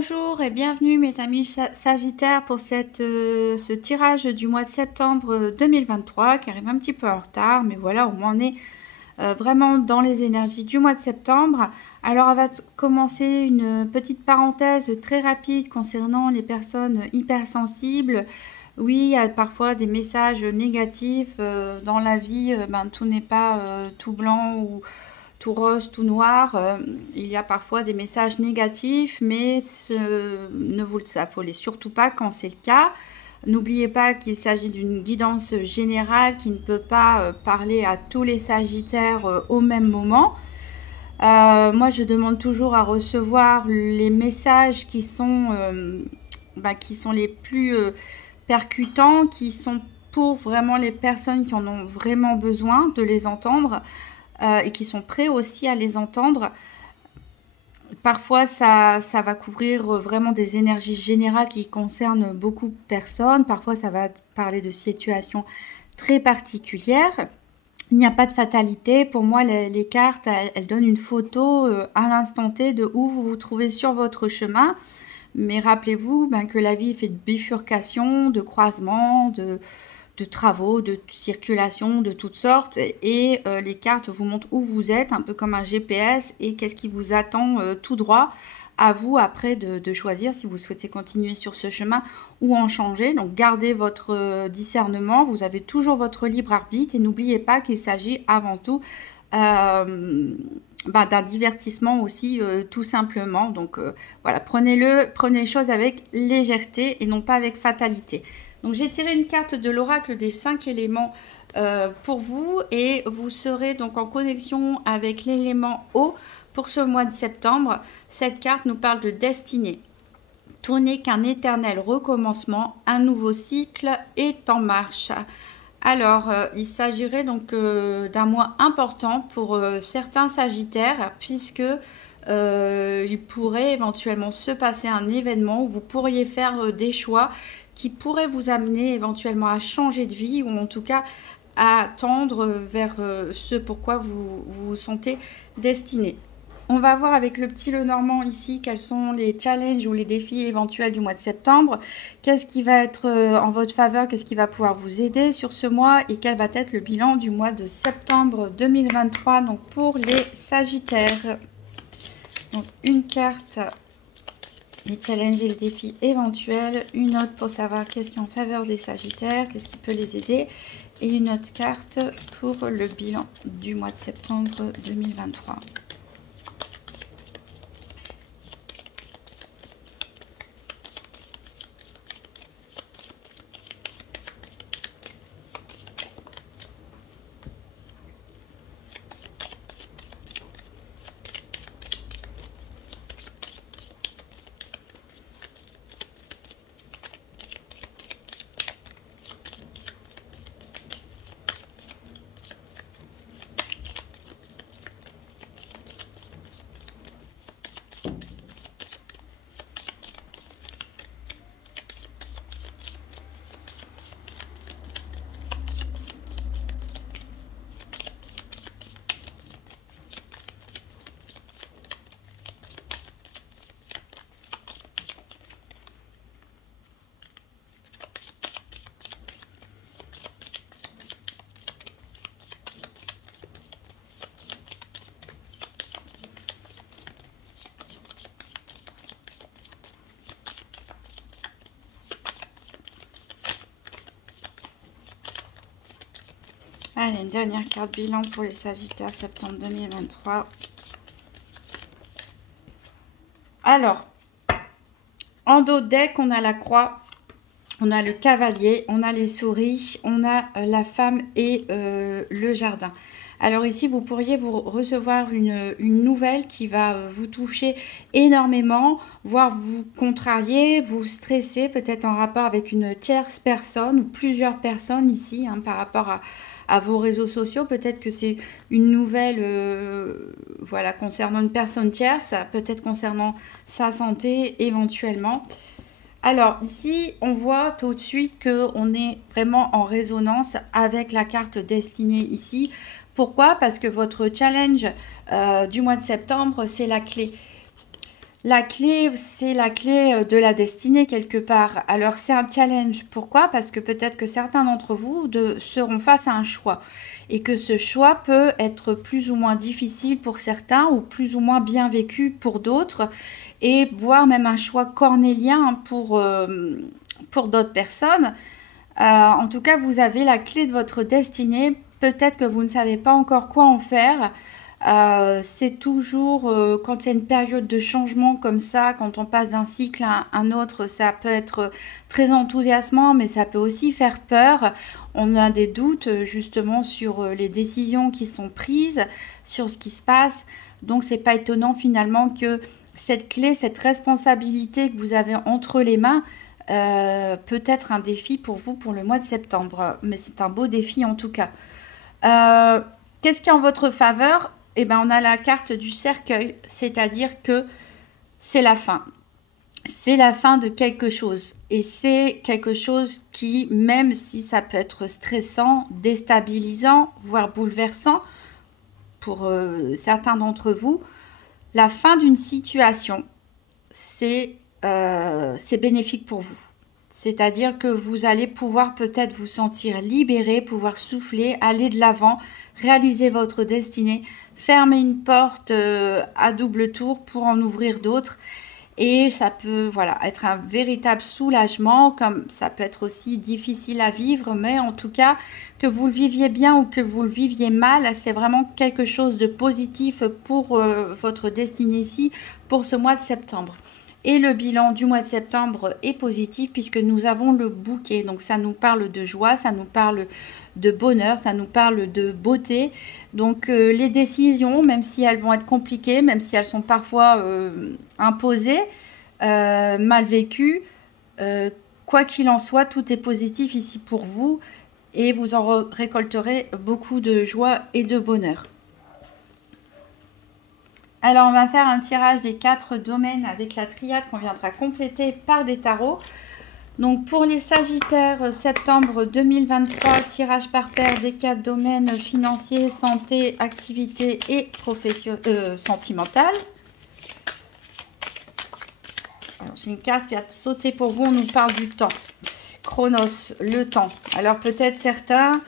Bonjour et bienvenue mes amis Sagittaires pour ce tirage du mois de septembre 2023 qui arrive un petit peu en retard, mais voilà, au moins on est vraiment dans les énergies du mois de septembre. Alors on va commencer une petite parenthèse très rapide concernant les personnes hypersensibles. Oui, il y a parfois des messages négatifs dans la vie, tout n'est pas tout blanc ou tout rose, tout noir. Il y a parfois des messages négatifs, mais ne vous le affolez surtout pas quand c'est le cas. N'oubliez pas qu'il s'agit d'une guidance générale qui ne peut pas parler à tous les Sagittaires au même moment. Moi, je demande toujours à recevoir les messages qui sont les plus percutants, qui sont pour vraiment les personnes qui en ont vraiment besoin de les entendre. Et qui sont prêts aussi à les entendre. Parfois, ça va couvrir vraiment des énergies générales qui concernent beaucoup de personnes. Parfois, ça va parler de situations très particulières. Il n'y a pas de fatalité. Pour moi, les cartes, elles donnent une photo à l'instant T de où vous vous trouvez sur votre chemin. Mais rappelez-vous que la vie est faite de bifurcations, de croisements, de travaux, de circulation, de toutes sortes, et les cartes vous montrent où vous êtes, un peu comme un GPS, et qu'est-ce qui vous attend tout droit. À vous après de choisir si vous souhaitez continuer sur ce chemin ou en changer. Donc gardez votre discernement, vous avez toujours votre libre arbitre, et n'oubliez pas qu'il s'agit avant tout d'un divertissement aussi, tout simplement. Donc voilà, prenez les choses avec légèreté et non pas avec fatalité. Donc j'ai tiré une carte de l'oracle des 5 éléments pour vous, et vous serez donc en connexion avec l'élément eau pour ce mois de septembre. Cette carte nous parle de destinée. Tout n'est qu'un éternel recommencement, un nouveau cycle est en marche. Alors, il s'agirait donc d'un mois important pour certains Sagittaires, puisque il pourrait éventuellement se passer un événement où vous pourriez faire des choix qui pourrait vous amener éventuellement à changer de vie, ou en tout cas à tendre vers ce pourquoi vous vous sentez destiné. On va voir avec le petit Lenormand ici quels sont les challenges ou les défis éventuels du mois de septembre. Qu'est-ce qui va être en votre faveur, qu'est-ce qui va pouvoir vous aider sur ce mois, et quel va être le bilan du mois de septembre 2023 donc pour les Sagittaires. Donc une carte, les challenges et les défis éventuels, une autre pour savoir qu'est-ce qui est en faveur des Sagittaires, qu'est-ce qui peut les aider, et une autre carte pour le bilan du mois de septembre 2023. Allez, une dernière carte bilan pour les Sagittaires septembre 2023. Alors, en dos de deck, on a la croix, on a le cavalier, on a les souris, on a la femme et le jardin. Alors ici, vous pourriez vous recevoir une nouvelle qui va vous toucher énormément, voire vous contrarier, vous stresser, peut-être en rapport avec une tierce personne ou plusieurs personnes ici, par rapport à vos réseaux sociaux. Peut-être que c'est une nouvelle voilà, concernant une personne tierce, peut-être concernant sa santé éventuellement. Alors ici, on voit tout de suite qu'on est vraiment en résonance avec la carte destinée ici. Pourquoi? Parce que votre challenge du mois de septembre, c'est la clé. La clé, c'est la clé de la destinée quelque part. Alors c'est un challenge. Pourquoi? Parce que peut-être que certains d'entre vous seront face à un choix et que ce choix peut être plus ou moins difficile pour certains ou plus ou moins bien vécu pour d'autres et voire même un choix cornélien pour d'autres personnes. En tout cas, vous avez la clé de votre destinée. Peut-être que vous ne savez pas encore quoi en faire. C'est toujours quand il y a une période de changement comme ça, quand on passe d'un cycle à un autre, ça peut être très enthousiasmant, mais ça peut aussi faire peur. On a des doutes justement sur les décisions qui sont prises, sur ce qui se passe. Donc c'est pas étonnant finalement que cette clé, cette responsabilité que vous avez entre les mains, peut être un défi pour vous pour le mois de septembre. Mais c'est un beau défi en tout cas. Euh, Qu'est-ce qui est en votre faveur? Eh ben, on a la carte du cercueil, c'est-à-dire que c'est la fin. C'est la fin de quelque chose. Et c'est quelque chose qui, même si ça peut être stressant, déstabilisant, voire bouleversant pour certains d'entre vous, la fin d'une situation, c'est bénéfique pour vous. C'est-à-dire que vous allez pouvoir peut-être vous sentir libéré, pouvoir souffler, aller de l'avant, réaliser votre destinée, fermer une porte à double tour pour en ouvrir d'autres. Et ça peut voilà, être un véritable soulagement, comme ça peut être aussi difficile à vivre, mais en tout cas, que vous le viviez bien ou que vous le viviez mal, c'est vraiment quelque chose de positif pour votre destinée ici, pour ce mois de septembre. Et le bilan du mois de septembre est positif puisque nous avons le bouquet. Donc ça nous parle de joie, ça nous parle de bonheur, ça nous parle de beauté. Donc les décisions, même si elles vont être compliquées, même si elles sont parfois imposées, mal vécues, quoi qu'il en soit, tout est positif ici pour vous et vous en récolterez beaucoup de joie et de bonheur. Alors, on va faire un tirage des 4 domaines avec la triade qu'on viendra compléter par des tarots. Donc, pour les Sagittaires, septembre 2023, tirage par paire des 4 domaines financiers, santé, activité et sentimentale. J'ai une carte qui a sauté pour vous, on nous parle du temps. Chronos, le temps. Alors, peut-être certains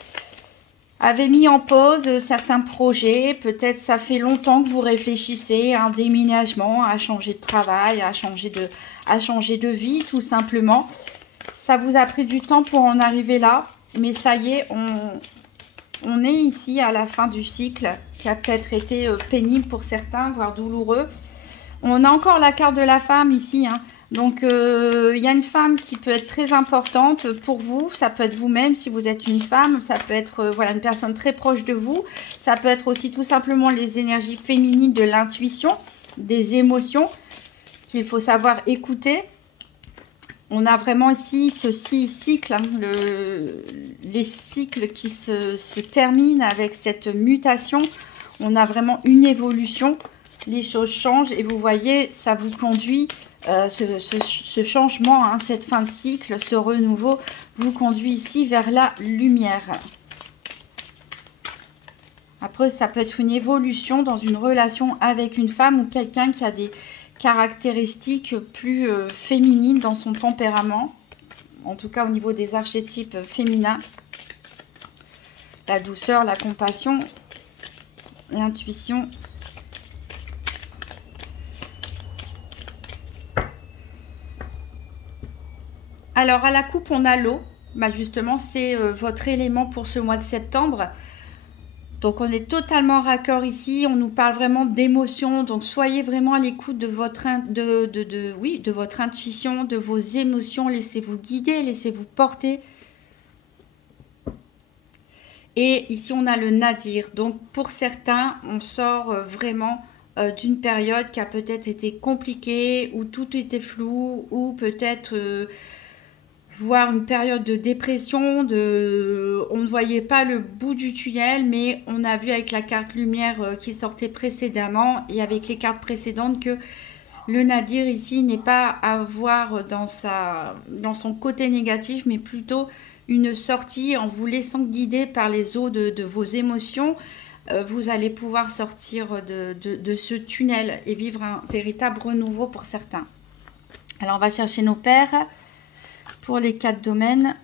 avait mis en pause certains projets. Peut-être ça fait longtemps que vous réfléchissez à un déménagement, à changer de travail, à changer de vie, tout simplement. Ça vous a pris du temps pour en arriver là. Mais ça y est, on est ici à la fin du cycle qui a peut-être été pénible pour certains, voire douloureux. On a encore la carte de la femme ici, hein. Donc, il y a une femme qui peut être très importante pour vous. Ça peut être vous-même si vous êtes une femme. Ça peut être voilà, une personne très proche de vous. Ça peut être aussi tout simplement les énergies féminines de l'intuition, des émotions qu'il faut savoir écouter. On a vraiment ici ce cycle, hein, les cycles qui se terminent avec cette mutation. On a vraiment une évolution. Les choses changent et vous voyez, ça vous conduit... ce changement, hein, cette fin de cycle, ce renouveau vous conduit ici vers la lumière. Après, ça peut être une évolution dans une relation avec une femme ou quelqu'un qui a des caractéristiques plus féminines dans son tempérament. En tout cas, au niveau des archétypes féminins. La douceur, la compassion, l'intuition. Alors, à la coupe, on a l'eau. Bah, justement, c'est votre élément pour ce mois de septembre. Donc, on est totalement raccord ici. On nous parle vraiment d'émotions. Donc, soyez vraiment à l'écoute de votre, de votre intuition, de vos émotions. Laissez-vous guider, laissez-vous porter. Et ici, on a le nadir. Donc, pour certains, on sort vraiment d'une période qui a peut-être été compliquée, où tout était flou, ou peut-être... voire une période de dépression, on ne voyait pas le bout du tunnel, mais on a vu avec la carte lumière qui sortait précédemment et avec les cartes précédentes que le nadir ici n'est pas à voir dans son côté négatif, mais plutôt une sortie en vous laissant guider par les eaux de vos émotions, vous allez pouvoir sortir de ce tunnel et vivre un véritable renouveau pour certains. Alors, on va chercher nos paires pour les 4 domaines.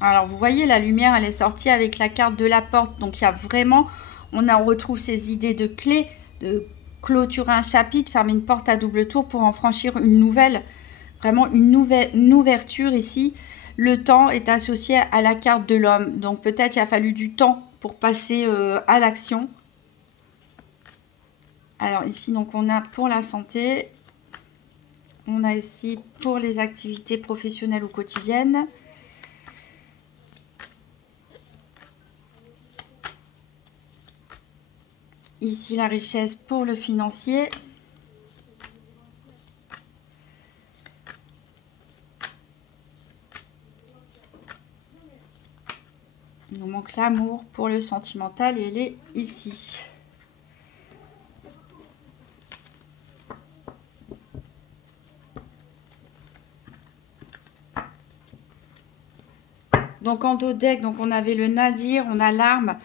Alors, vous voyez, la lumière, elle est sortie avec la carte de la porte. Donc, il y a vraiment, on retrouve ces idées de clés, de clôturer un chapitre, fermer une porte à double tour pour en franchir une nouvelle. Vraiment une ouverture ici. Le temps est associé à la carte de l'homme. Donc, peut-être il a fallu du temps pour passer à l'action. Alors, ici, donc, on a pour la santé. On a ici pour les activités professionnelles ou quotidiennes. Ici, la richesse pour le financier. Il nous manque l'amour pour le sentimental et elle est ici. Donc en dos deck, donc on avait le nadir, on a l'arme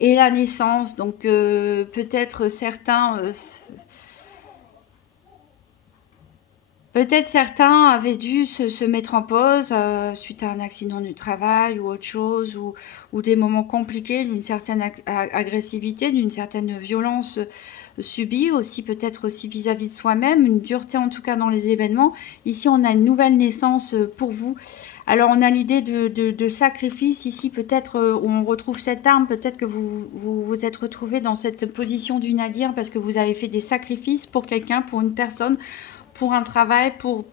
et la naissance. Donc peut-être certains avaient dû se mettre en pause suite à un accident du travail ou autre chose, ou des moments compliqués, d'une certaine agressivité, d'une certaine violence subie, aussi peut-être aussi vis-à-vis de soi-même, une dureté en tout cas dans les événements. Ici, on a une nouvelle naissance pour vous. Alors, on a l'idée de sacrifice ici, peut-être où on retrouve cette arme, peut-être que vous êtes retrouvé dans cette position du nadir parce que vous avez fait des sacrifices pour quelqu'un, pour une personne, pour un travail, pour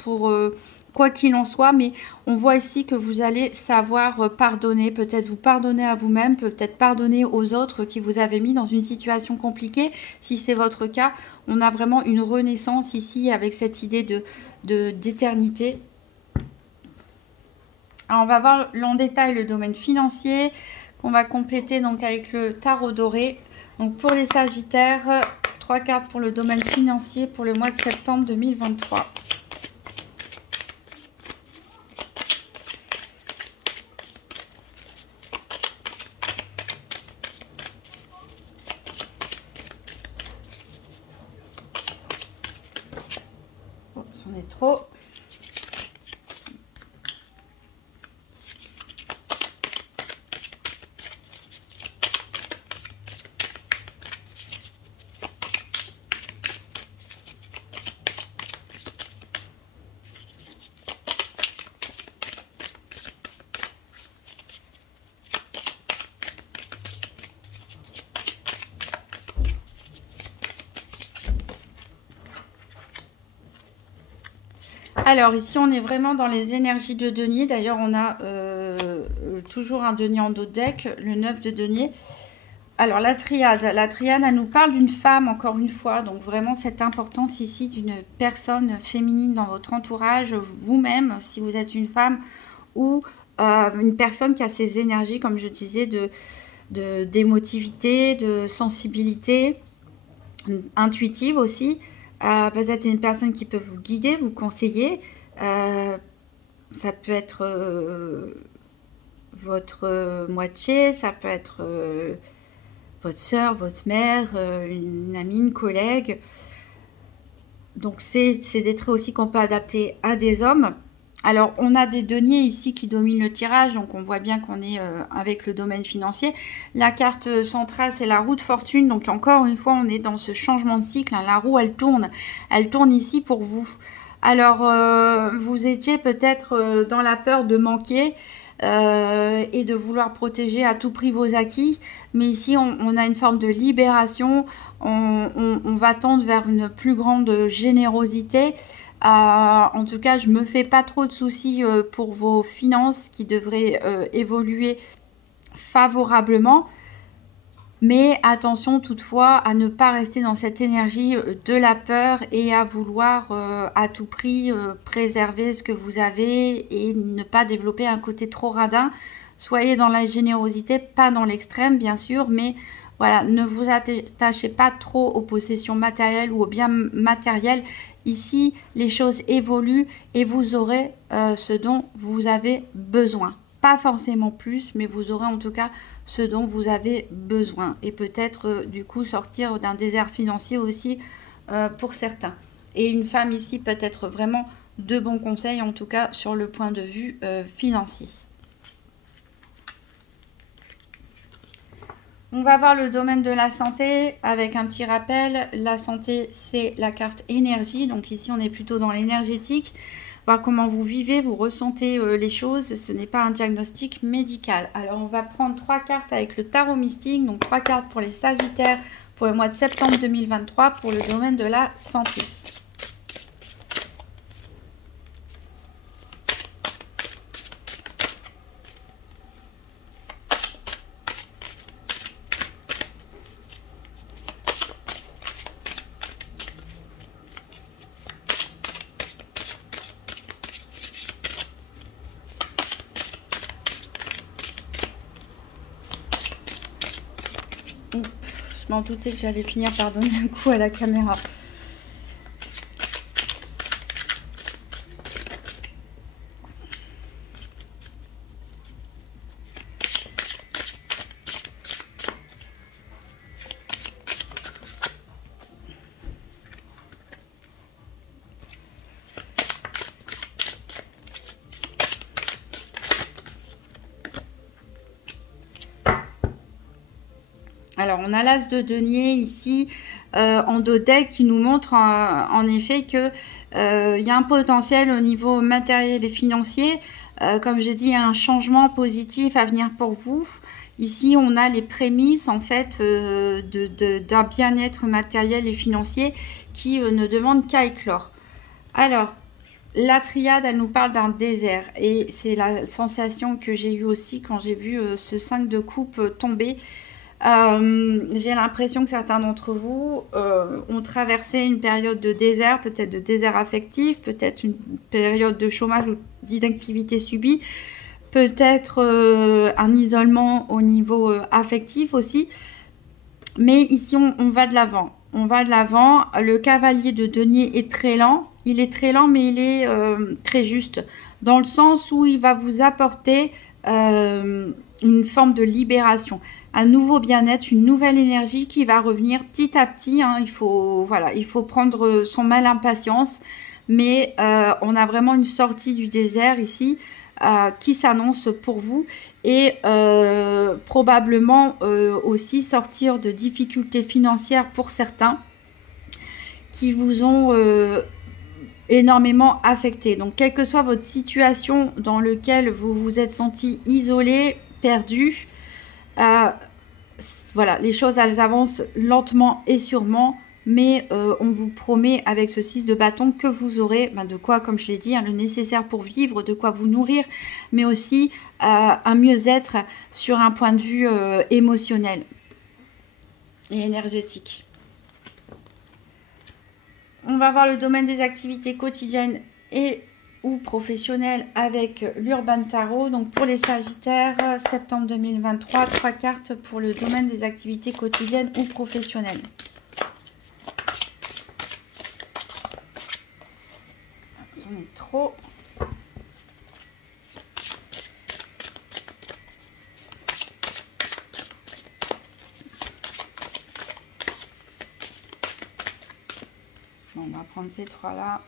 quoi qu'il en soit. Mais on voit ici que vous allez savoir pardonner, peut-être vous pardonner à vous-même, peut-être pardonner aux autres qui vous avaient mis dans une situation compliquée. Si c'est votre cas, on a vraiment une renaissance ici avec cette idée d'éternité. Alors, on va voir en détail le domaine financier qu'on va compléter donc avec le tarot doré. Donc pour les Sagittaires, 3 cartes pour le domaine financier pour le mois de septembre 2023. Oh, c'en est trop. Alors ici on est vraiment dans les énergies de denier. D'ailleurs on a toujours un denier en dos de deck, le 9 de denier. Alors la triade elle nous parle d'une femme encore une fois. Donc vraiment cette importance ici d'une personne féminine dans votre entourage. Vous-même si vous êtes une femme ou une personne qui a ces énergies comme je disais d'émotivité, de sensibilité, intuitive aussi. Peut-être une personne qui peut vous guider, vous conseiller. Ça peut être votre moitié, ça peut être votre soeur, votre mère, une amie, une collègue. Donc c'est des traits aussi qu'on peut adapter à des hommes. Alors on a des deniers ici qui dominent le tirage, donc on voit bien qu'on est avec le domaine financier. La carte centrale c'est la roue de fortune, donc encore une fois on est dans ce changement de cycle, hein. La roue elle tourne ici pour vous. Alors vous étiez peut-être dans la peur de manquer et de vouloir protéger à tout prix vos acquis, mais ici on a une forme de libération, on va tendre vers une plus grande générosité. En tout cas, je me fais pas trop de soucis pour vos finances qui devraient évoluer favorablement. Mais attention toutefois à ne pas rester dans cette énergie de la peur et à vouloir à tout prix préserver ce que vous avez et ne pas développer un côté trop radin. Soyez dans la générosité, pas dans l'extrême bien sûr, mais voilà, ne vous attachez pas trop aux possessions matérielles ou aux biens matériels. ici, les choses évoluent et vous aurez ce dont vous avez besoin. Pas forcément plus, mais vous aurez en tout cas ce dont vous avez besoin. Et peut-être, du coup, sortir d'un désert financier aussi pour certains. Et une femme ici peut être vraiment de bons conseils, en tout cas sur le point de vue financier. On va voir le domaine de la santé avec un petit rappel. La santé, c'est la carte énergie. Donc ici, on est plutôt dans l'énergétique. Voir comment vous vivez, vous ressentez les choses. Ce n'est pas un diagnostic médical. Alors, on va prendre 3 cartes avec le tarot mystique. Donc, 3 cartes pour les Sagittaires pour le mois de septembre 2023 pour le domaine de la santé. Je m'en doutais que j'allais finir par donner un coup à la caméra. Alors, on a l'as de denier ici en dos deck qui nous montre en effet que il y a un potentiel au niveau matériel et financier. Comme j'ai dit, il y a un changement positif à venir pour vous. Ici, on a les prémices en fait d'un bien-être matériel et financier qui ne demande qu'à éclore. Alors, la triade, elle nous parle d'un désert et c'est la sensation que j'ai eue aussi quand j'ai vu ce 5 de coupe tomber. J'ai l'impression que certains d'entre vous ont traversé une période de désert, peut-être de désert affectif, peut-être une période de chômage ou d'inactivité subie, peut-être un isolement au niveau affectif aussi. Mais ici, on va de l'avant. On va de l'avant. Le cavalier de denier est très lent. Il est très lent, mais il est très juste. Dans le sens où il va vous apporter une forme de libération. Un nouveau bien-être, une nouvelle énergie qui va revenir petit à petit. Hein. Il faut prendre son mal en patience. Mais on a vraiment une sortie du désert ici qui s'annonce pour vous. Et probablement aussi sortir de difficultés financières pour certains qui vous ont énormément affecté. Donc, quelle que soit votre situation dans laquelle vous vous êtes senti isolé, perdu, voilà, les choses elles avancent lentement et sûrement, mais on vous promet avec ce 6 de bâton que vous aurez de quoi, comme je l'ai dit, le nécessaire pour vivre, de quoi vous nourrir, mais aussi un mieux-être sur un point de vue émotionnel et énergétique. On va voir le domaine des activités quotidiennes et ou professionnelles avec l'Urban Tarot. Donc pour les Sagittaires, septembre 2023, 3 cartes pour le domaine des activités quotidiennes ou professionnelles. C'en est trop. Bon, on va prendre ces 3-là.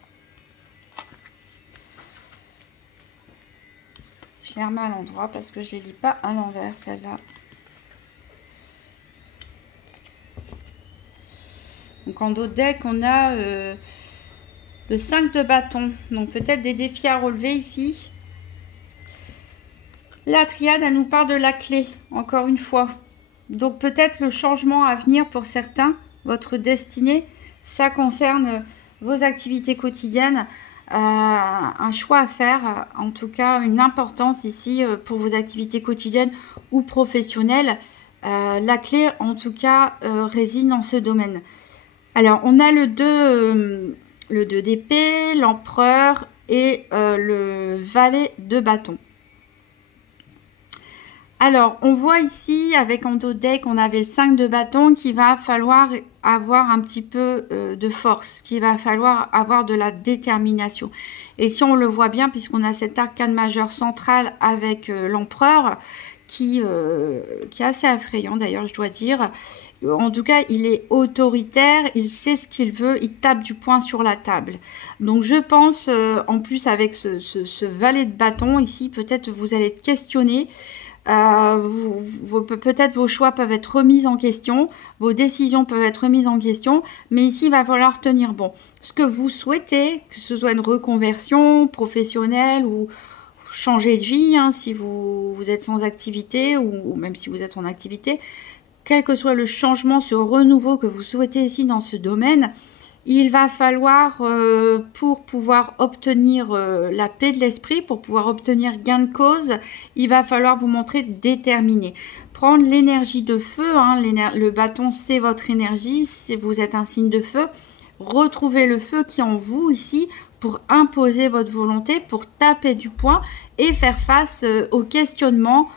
Je les remets à l'endroit parce que je ne les lis pas à l'envers, celle-là. Donc en dos de deck, on a le 5 de bâton. Donc peut-être des défis à relever ici. La triade, elle nous parle de la clé, encore une fois. Donc peut-être le changement à venir pour certains, votre destinée. Ça concerne vos activités quotidiennes, un choix à faire, en tout cas une importance ici pour vos activités quotidiennes ou professionnelles. La clé, en tout cas, réside dans ce domaine. Alors, on a le 2 d'épée, l'empereur et le valet de bâton. Alors, on voit ici, avec en dos deck, on avait le 5 de bâton qu'il va falloir avoir un petit peu de force, qu'il va falloir avoir de la détermination. Et si on le voit bien, puisqu'on a cet arcane majeur central avec l'empereur, qui est assez effrayant d'ailleurs, je dois dire. En tout cas, il est autoritaire, il sait ce qu'il veut, il tape du poing sur la table. Donc je pense, en plus avec ce valet de bâton ici, peut-être vous allez être questionné. Peut-être vos choix peuvent être remis en question, vos décisions peuvent être remises en question, mais ici il va falloir tenir bon. Ce que vous souhaitez, que ce soit une reconversion professionnelle ou changer de vie, hein, si vous êtes sans activité ou même si vous êtes en activité, quel que soit le changement, ce renouveau que vous souhaitez ici dans ce domaine, il va falloir, pour pouvoir obtenir la paix de l'esprit, pour pouvoir obtenir gain de cause, il va falloir vous montrer déterminé. Prendre l'énergie de feu, hein, le bâton c'est votre énergie, si vous êtes un signe de feu, retrouvez le feu qui est en vous ici pour imposer votre volonté, pour taper du poing et faire face aux questionnements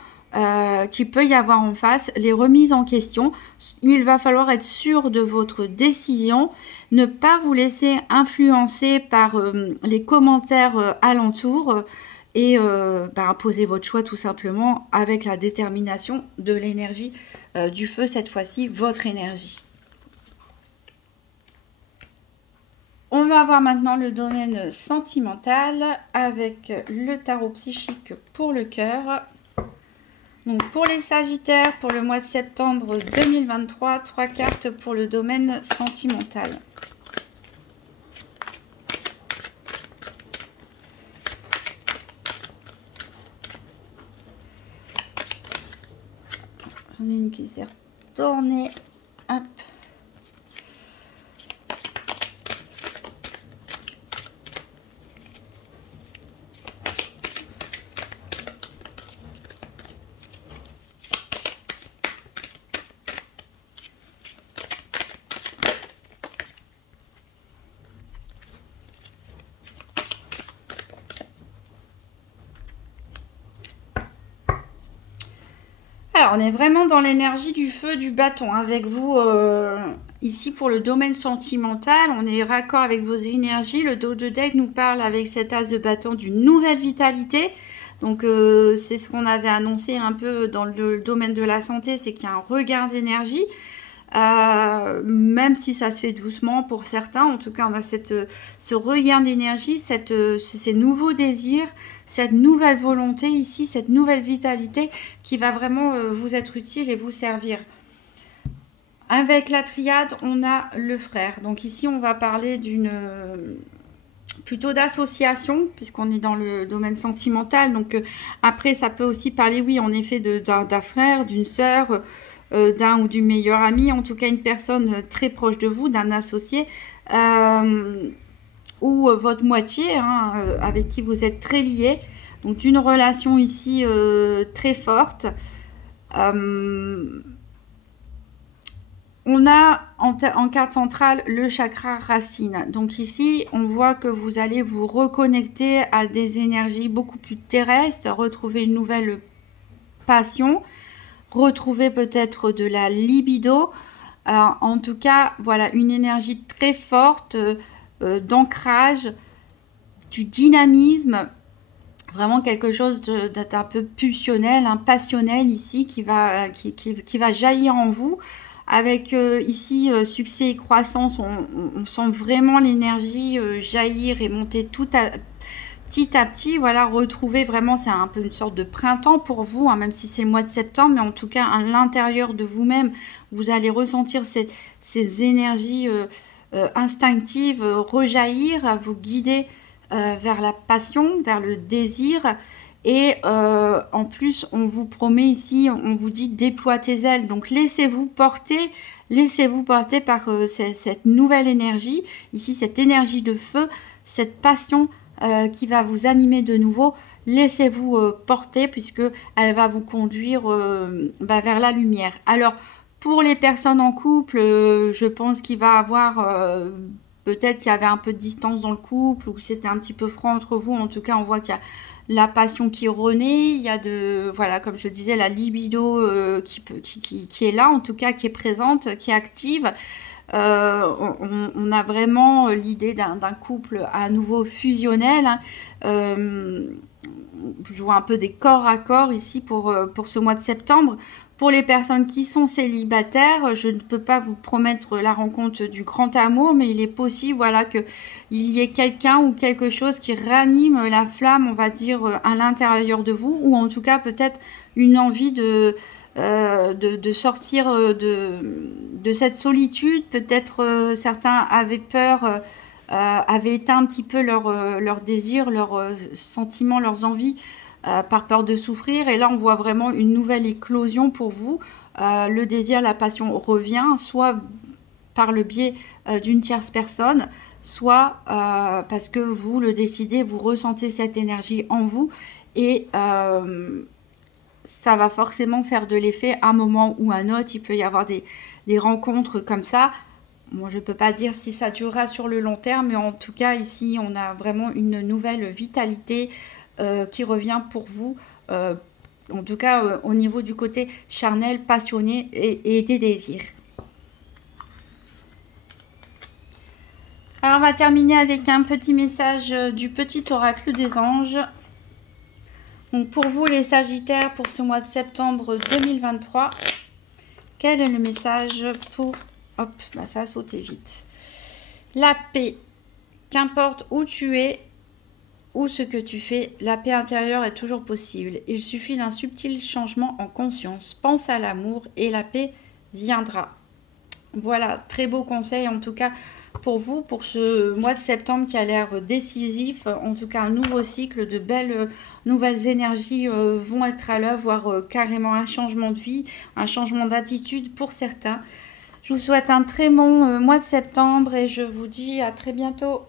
qu'il peut y avoir en face, les remises en question. Il va falloir être sûr de votre décision, ne pas vous laisser influencer par les commentaires alentours et imposer votre choix tout simplement avec la détermination de l'énergie du feu, cette fois-ci votre énergie. On va voir maintenant le domaine sentimental avec le tarot psychique pour le cœur. Donc pour les Sagittaires, pour le mois de septembre 2023, 3 cartes pour le domaine sentimental. J'en ai une qui s'est retournée. Hop. Alors, on est vraiment dans l'énergie du feu du bâton avec vous ici pour le domaine sentimental. On est raccord avec vos énergies. Le dos de deck nous parle avec cet as de bâton d'une nouvelle vitalité. Donc, c'est ce qu'on avait annoncé un peu dans le domaine de la santé, c'est qu'il y a un regain d'énergie. Même si ça se fait doucement pour certains, en tout cas on a ce regain d'énergie, ces nouveaux désirs, cette nouvelle volonté ici, cette nouvelle vitalité qui va vraiment vous être utile et vous servir. Avec la triade, on a le frère. Donc ici on va parler plutôt d'association, puisqu'on est dans le domaine sentimental. Donc après ça peut aussi parler, oui, en effet, d'un frère, d'une sœur, d'un ou du meilleur ami, en tout cas une personne très proche de vous, d'un associé, ou votre moitié, hein, avec qui vous êtes très lié. Donc d'une relation ici très forte. On a en carte centrale le chakra racine. Donc ici, on voit que vous allez vous reconnecter à des énergies beaucoup plus terrestres, retrouver une nouvelle passion, retrouver peut-être de la libido. En tout cas, voilà, une énergie très forte d'ancrage, du dynamisme, vraiment quelque chose d'un peu pulsionnel, passionnel ici qui va jaillir en vous. Avec ici succès et croissance, on sent vraiment l'énergie jaillir et monter petit à petit, voilà, retrouver vraiment, c'est un peu une sorte de printemps pour vous, hein, même si c'est le mois de septembre, mais en tout cas à l'intérieur de vous-même, vous allez ressentir ces énergies instinctives rejaillir, vous guider vers la passion, vers le désir. Et en plus, on vous promet ici, on vous dit déploie tes ailes. Donc laissez-vous porter par cette nouvelle énergie. Ici, cette énergie de feu, cette passion qui va vous animer de nouveau. Laissez-vous porter puisque elle va vous conduire vers la lumière. Alors, pour les personnes en couple, je pense qu'il va avoir... peut-être qu'il y avait un peu de distance dans le couple ou que c'était un petit peu franc entre vous. En tout cas, on voit qu'il y a la passion qui renaît, il y a voilà, comme je disais, la libido qui est là, en tout cas, qui est présente, qui est active. On a vraiment l'idée d'un couple à nouveau fusionnel, hein. Je vois un peu des corps à corps ici pour ce mois de septembre. Pour les personnes qui sont célibataires, je ne peux pas vous promettre la rencontre du grand amour, mais il est possible, voilà, qu'il y ait quelqu'un ou quelque chose qui ranime la flamme, on va dire, à l'intérieur de vous, ou en tout cas peut-être une envie de sortir de cette solitude. Peut-être certains avaient peur, avaient éteint un petit peu leur désir, leurs sentiments, leurs envies, par peur de souffrir. Et là, on voit vraiment une nouvelle éclosion pour vous. Le désir, la passion revient, soit par le biais d'une tierce personne, soit parce que vous le décidez, vous ressentez cette énergie en vous. Et ça va forcément faire de l'effet à un moment ou à un autre. Il peut y avoir des rencontres comme ça. Moi, je ne peux pas dire si ça durera sur le long terme, mais en tout cas, ici, on a vraiment une nouvelle vitalité qui revient pour vous. En tout cas, au niveau du côté charnel, passionné et des désirs. Alors, on va terminer avec un petit message du petit oracle des anges. Donc, pour vous, les Sagittaires, pour ce mois de septembre 2023, quel est le message pour... Hop, bah ça a sauté vite. La paix. Qu'importe où tu es ou ce que tu fais, la paix intérieure est toujours possible. Il suffit d'un subtil changement en conscience. Pense à l'amour et la paix viendra. Voilà, très beau conseil en tout cas pour vous, pour ce mois de septembre qui a l'air décisif. En tout cas, un nouveau cycle, de belles nouvelles énergies vont être à l'œuvre, voire carrément un changement de vie, un changement d'attitude pour certains. Je vous souhaite un très bon mois de septembre et je vous dis à très bientôt.